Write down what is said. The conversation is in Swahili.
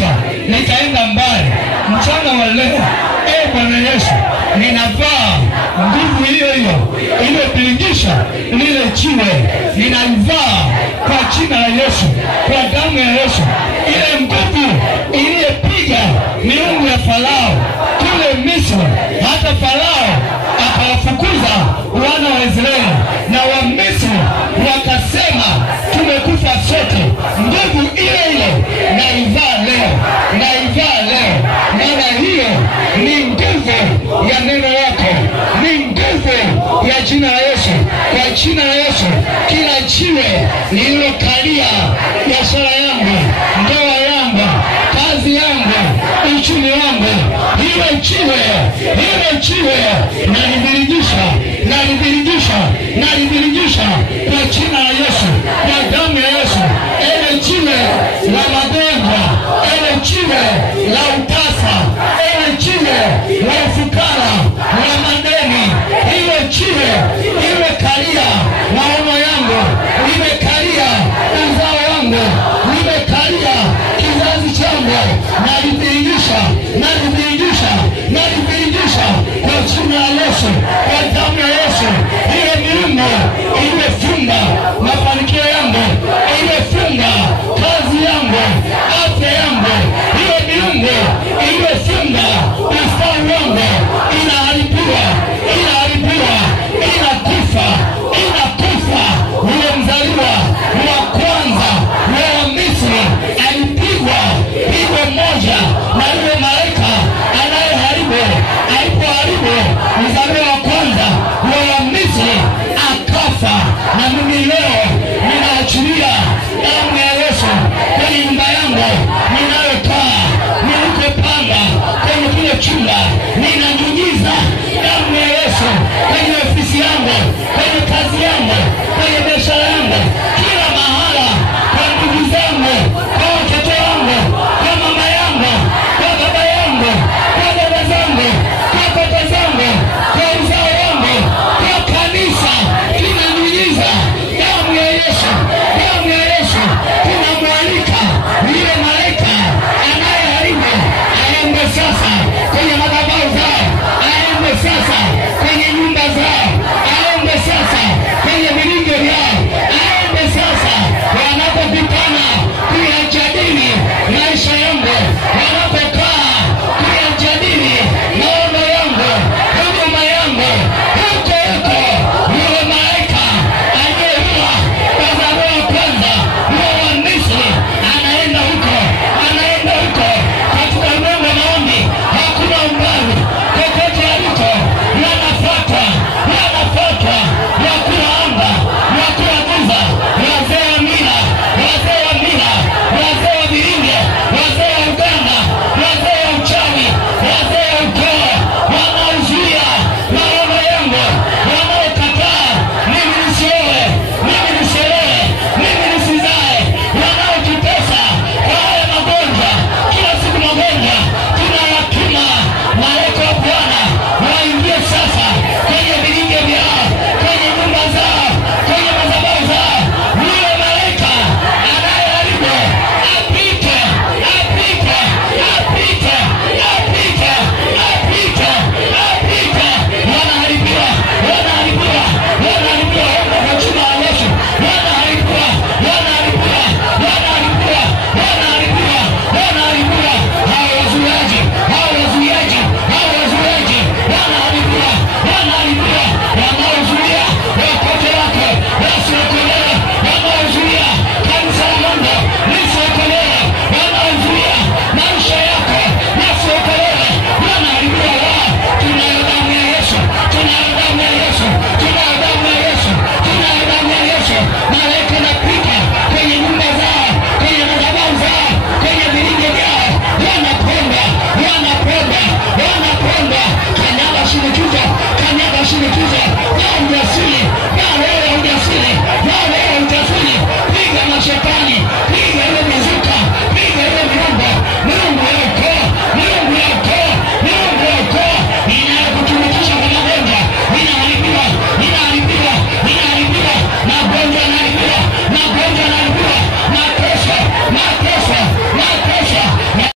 nikapilingisha, nikaenda mbali. Mchana wa leo, Bwana Yesu, ninavaa nguvu hiyo iliyopilingisha lile jiwe, ninaivaa kwa jina la Yesu, kwa damu ya Yesu. Ile nguvu iliyepiga miungu ya Farao kule Misri, hata Farao akawafukuza wana wa Israeli, na wa Misri wakasema tumekufa sote. Nguvu ile naivaa leo, maana hiyo ni nguvu ya neno lako, ni nguvu ya jina la Yesu. Kwa jina la Yesu, kila jiwe lililokalia biashara yangu, ndoa yangu, kazi yangu, uchumi wangu, hilo jiwe naliviringisha kwa jina la Yesu, kwa damu ya Yesu. Ile jiwe la magonjwa, ile jiwe la utasa, ile jiwe la ufukara, la madeni, hilo jiwe limekalia maono yangu, limekalia uzao wangu, limekalia kizazi changu, naliviringisha kwa jina la Yesu, kwa damu ya Yesu. Ile miungu imefunga mafanikio yangu, imefunga kazi yangu, afya yangu, ile miungu imefunga ustawi wangu, inaharibiwa, inakufa. Ule mzaliwa wa kwanza wa Misri alipigwa pigo moja na yule malaika anayeharibu, alipoharibu mzaliwa